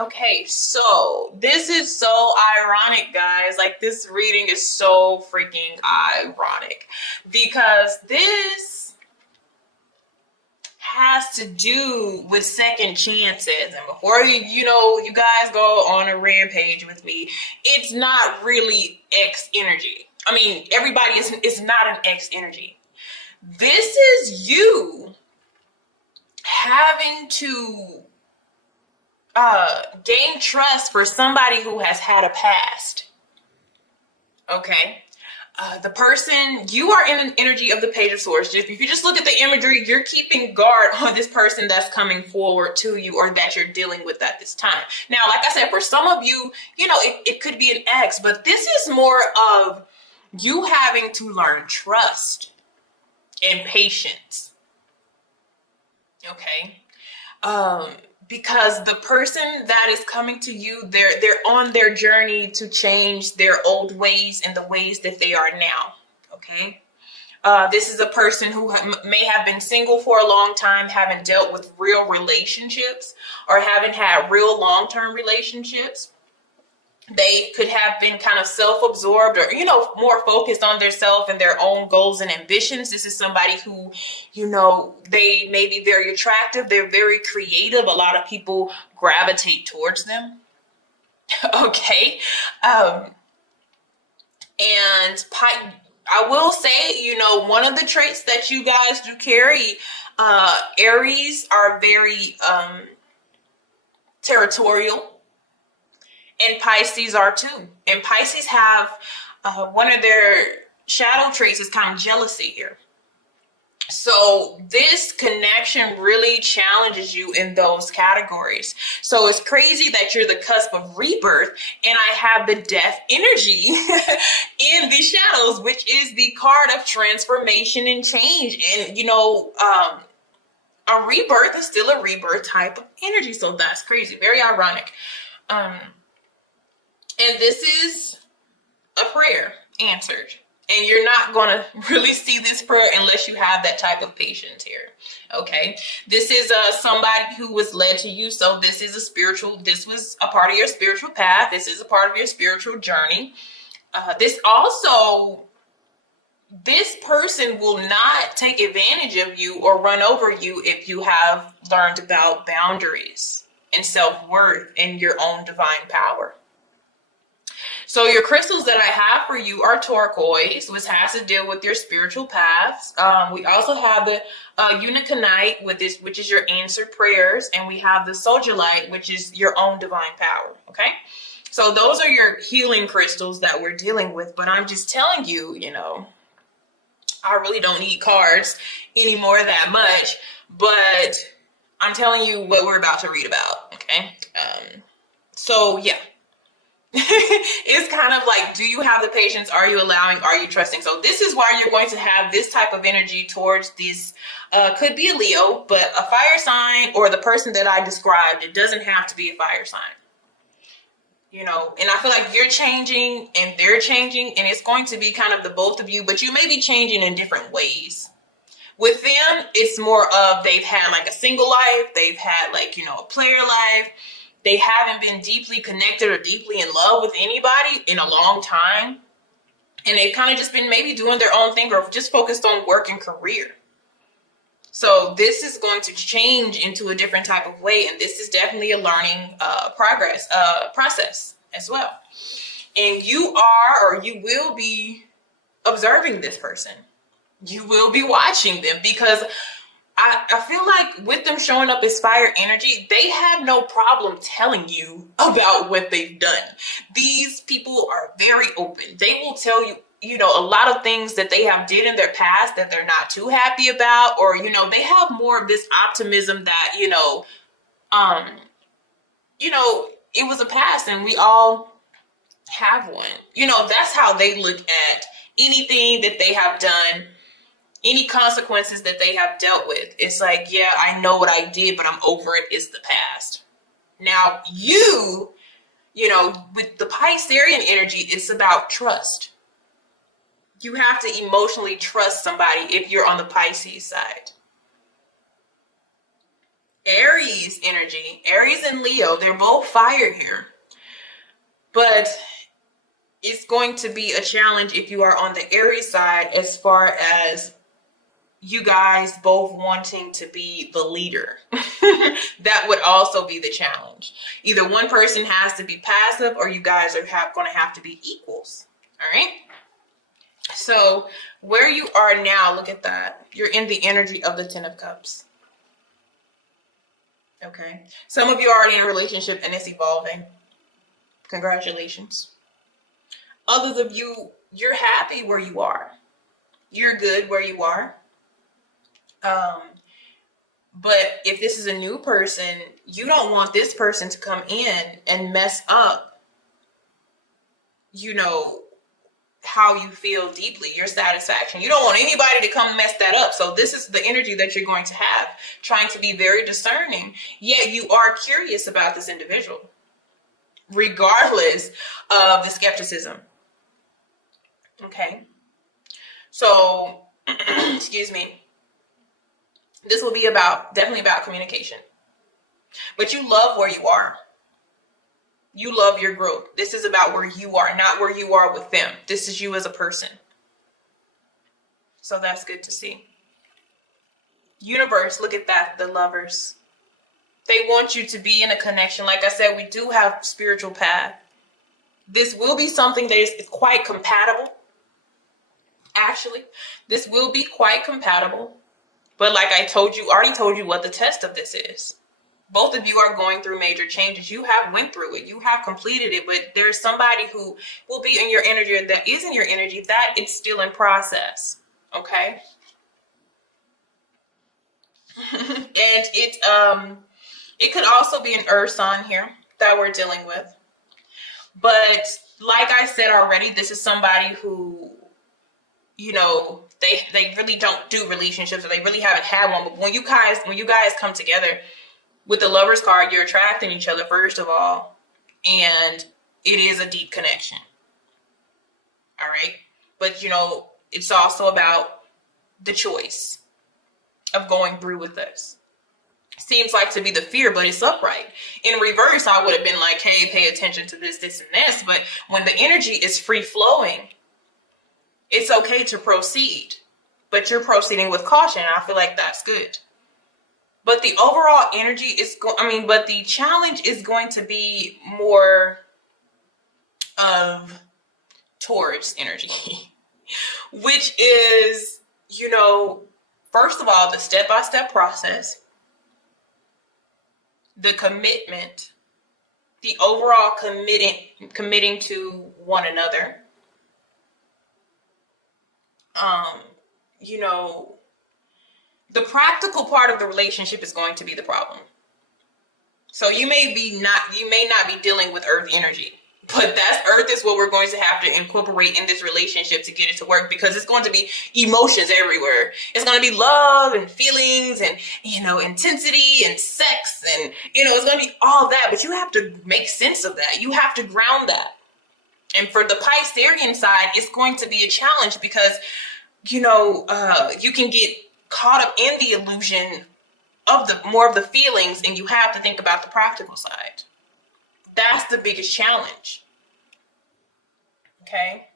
Okay, so this is so ironic, guys. Like, this reading is so freaking ironic because this has to do with second chances. And before you guys go on a rampage with me, it's not really X energy. I mean, everybody is not an X energy. This is you having to gain trust for somebody who has had a past. Okay. The person, you are in an energy of the Page of Swords. If you just look at the imagery, you're keeping guard on this person that's coming forward to you or that you're dealing with at this time. Now, like I said, for some of you, it could be an ex, but this is more of you having to learn trust and patience. Okay. Because the person that is coming to you, they're on their journey to change their old ways and the ways that they are now. Okay. This is a person who may have been single for a long time, haven't dealt with real relationships, or haven't had real long-term relationships. They could have been kind of self-absorbed or, more focused on their self and their own goals and ambitions. This is somebody who, they may be very attractive. They're very creative. A lot of people gravitate towards them. Okay. And I will say, one of the traits that you guys do carry, Aries are very territorial. And Pisces are too. And Pisces have one of their shadow traits is kind of jealousy here. So this connection really challenges you in those categories. So it's crazy that you're the cusp of rebirth and I have the death energy in the shadows, which is the card of transformation and change. And, a rebirth is still a rebirth type of energy. So that's crazy. Very ironic. And this is a prayer answered. And you're not going to really see this prayer unless you have that type of patience here. Okay. This is somebody who was led to you. So this was a part of your spiritual path. This is a part of your spiritual journey. This person will not take advantage of you or run over you if you have learned about boundaries and self-worth and your own divine power. So your crystals that I have for you are turquoise, which has to deal with your spiritual paths. We also have the uniconite, which is your answered prayers, and we have the sodalite, which is your own divine power. Okay, so those are your healing crystals that we're dealing with. But I'm just telling you, I really don't need cards anymore that much. But I'm telling you what we're about to read about. Okay, so yeah. It's kind of like, do you have the patience? Are you allowing? Are you trusting? So this is why you're going to have this type of energy towards this. Could be a Leo, but a fire sign or the person that I described. It doesn't have to be a fire sign. And I feel like you're changing and they're changing, and it's going to be kind of the both of you, but you may be changing in different ways. With them, it's more of they've had like a single life. They've had like, a player life. They haven't been deeply connected or deeply in love with anybody in a long time. And they've kind of just been maybe doing their own thing or just focused on work and career. So this is going to change into a different type of way. And this is definitely a learning process as well. And you will be observing this person. You will be watching them because I feel like with them showing up as fire energy, they have no problem telling you about what they've done. These people are very open. They will tell you, a lot of things that they have did in their past that they're not too happy about, or, they have more of this optimism that, it was a past and we all have one. That's how they look at anything that they have done. Any consequences that they have dealt with. It's like, yeah, I know what I did, but I'm over it. It's the past. Now, with the Piscean energy, it's about trust. You have to emotionally trust somebody if you're on the Pisces side. Aries energy. Aries and Leo, they're both fire here. But it's going to be a challenge if you are on the Aries side, as far as you guys both wanting to be the leader. That would also be the challenge. Either one person has to be passive, or you guys are going to have to be equals. All right. So where you are now, look at that. You're in the energy of the Ten of Cups. Okay. Some of you are already in a relationship and it's evolving. Congratulations. Others of you, you're happy where you are. You're good where you are. But if this is a new person, you don't want this person to come in and mess up, how you feel deeply, your satisfaction. You don't want anybody to come mess that up. So this is the energy that you're going to have, trying to be very discerning, yet you are curious about this individual, regardless of the skepticism. Okay. So, excuse me. This will be definitely about communication. But you love where you are. You love your growth. This is about where you are, not where you are with them. This is you as a person. So that's good to see. Universe, look at that, the Lovers. They want you to be in a connection. Like I said, we do have spiritual path. This will be something that is quite compatible. Actually, this will be quite compatible. But like I already told you what the test of this is. Both of you are going through major changes. You have went through it. You have completed it. But there's somebody who will be in your energy, or that is in your energy, that it's still in process. Okay? And it could also be an earth sign here that we're dealing with. But like I said already, this is somebody who, they really don't do relationships, or they really haven't had one. But when you guys come together with the Lovers card, you're attracting each other, first of all, and it is a deep connection. All right. But it's also about the choice of going through with this. Seems like to be the fear, but it's upright. In reverse, I would have been like, hey, pay attention to this, this, and this. But when the energy is free flowing, it's okay to proceed, but you're proceeding with caution. I feel like that's good. But the overall energy is but the challenge is going to be more of Taurus energy, which is, first of all, the step-by-step process, the commitment, the overall committing to one another. The practical part of the relationship is going to be the problem. So you may not be dealing with earth energy, but earth is what we're going to have to incorporate in this relationship to get it to work, because it's going to be emotions everywhere. It's going to be love and feelings and, intensity and sex and, it's going to be all that, but you have to make sense of that. You have to ground that. And for the Piscean side, it's going to be a challenge because, you can get caught up in the illusion of more of the feelings, and you have to think about the practical side. That's the biggest challenge. Okay?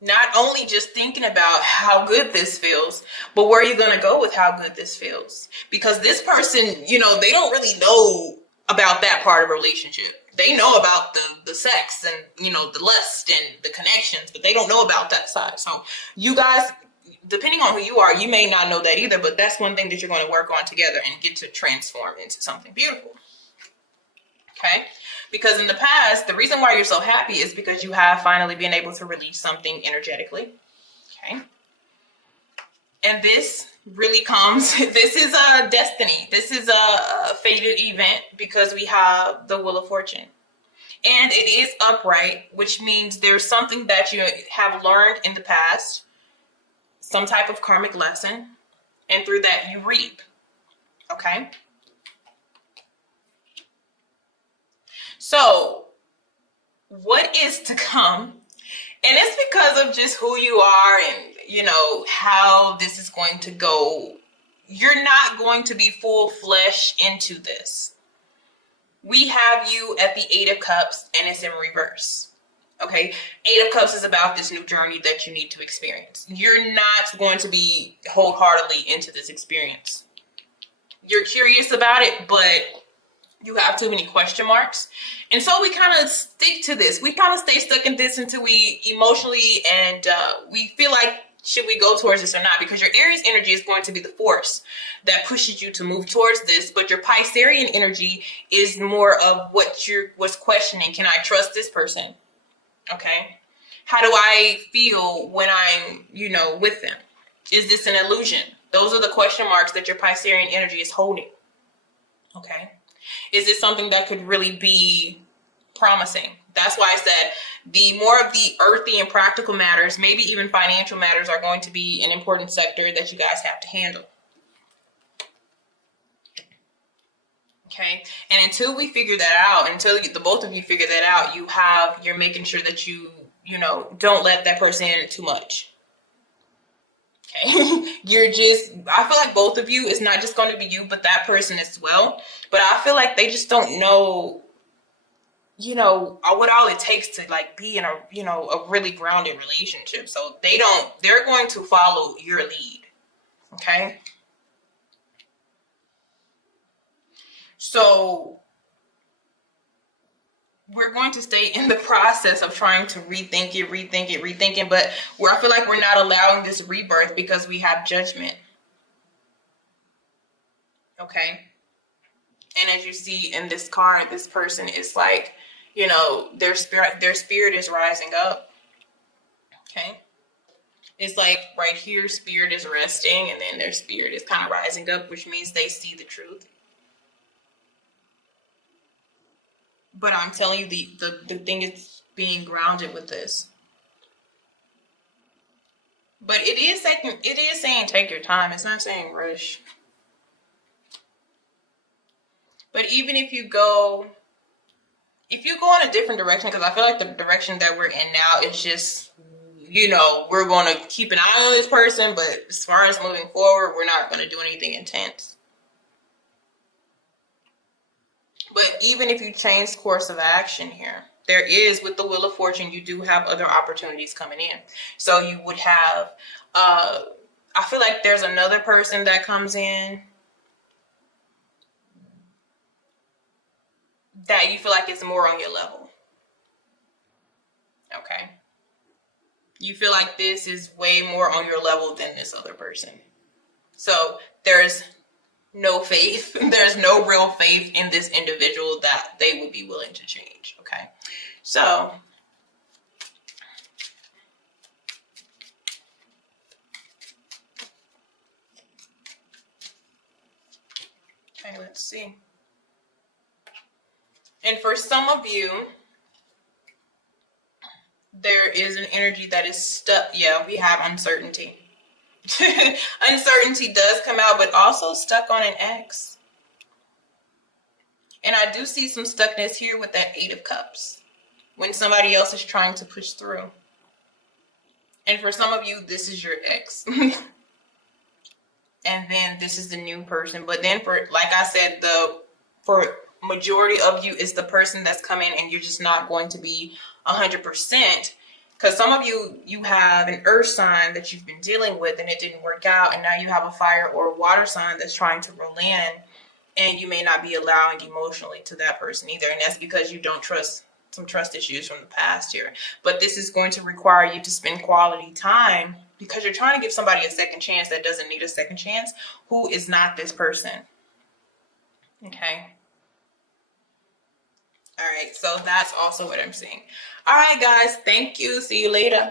Not only just thinking about how good this feels, but where are you going to go with how good this feels? Because this person, they don't really know about that part of a relationship. They know about the sex and, the lust and the connections, but they don't know about that side. So you guys, depending on who you are, you may not know that either, but that's one thing that you're going to work on together and get to transform into something beautiful. Okay? Because in the past, the reason why you're so happy is because you have finally been able to release something energetically. Okay? And this really this is a destiny. This is a fated event because we have the Wheel of Fortune. And it is upright, which means there's something that you have learned in the past, some type of karmic lesson, and through that you reap. Okay? So, what is to come? And it's because of just who you are and, how this is going to go, you're not going to be full flesh into this. We have you at the Eight of Cups, and it's in reverse. Okay, Eight of Cups is about this new journey that you need to experience. You're not going to be wholeheartedly into this experience. You're curious about it, but you have too many question marks. And so we kind of stick to this. We kind of stay stuck in this until we emotionally and we feel like, should we go towards this or not? Because your Aries energy is going to be the force that pushes you to move towards this. But your Piscean energy is more of what was questioning. Can I trust this person? Okay. How do I feel when I'm, with them? Is this an illusion? Those are the question marks that your Piscean energy is holding. Okay. Is it something that could really be promising? That's why I said the more of the earthy and practical matters, maybe even financial matters, are going to be an important sector that you guys have to handle. Okay. And until we figure that out, until the both of you figure that out, you're making sure that you don't let that person in too much. Okay. I feel like both of you, it's not just going to be you, but that person as well. But I feel like they just don't know, what all it takes to like be in a really grounded relationship. So they're going to follow your lead. Okay. So we're going to stay in the process of trying to rethink it, but I feel like we're not allowing this rebirth because we have judgment. Okay. And as you see in this card, this person is like, their spirit is rising up. Okay. It's like right here, spirit is resting, and then their spirit is kind of rising up, which means they see the truth. But I'm telling you, the thing is being grounded with this. But it is saying take your time. It's not saying rush. But even if you go in a different direction, because I feel like the direction that we're in now is just, we're going to keep an eye on this person, but as far as moving forward, we're not going to do anything intense. But even if you change course of action here, there is, with the Wheel of Fortune, you do have other opportunities coming in. So you would have, I feel like there's another person that comes in that you feel like it's more on your level. Okay. You feel like this is way more on your level than this other person. So there's no faith. There's no real faith in this individual that they would be willing to change. Okay. So okay, let's see. And for some of you, there is an energy that is stuck. Yeah, we have uncertainty. Uncertainty does come out, but also stuck on an X. And I do see some stuckness here with that Eight of Cups when somebody else is trying to push through. And for some of you, this is your ex. And then this is the new person. But then for, like I said, for majority of you, it's the person that's coming and you're just not going to be 100%. Because some of you have an earth sign that you've been dealing with and it didn't work out. And now you have a fire or a water sign that's trying to roll in. And you may not be allowing emotionally to that person either. And that's because you don't trust some trust issues from the past here. But this is going to require you to spend quality time because you're trying to give somebody a second chance that doesn't need a second chance, who is not this person. Okay. All right. So that's also what I'm seeing. All right, guys. Thank you. See you later.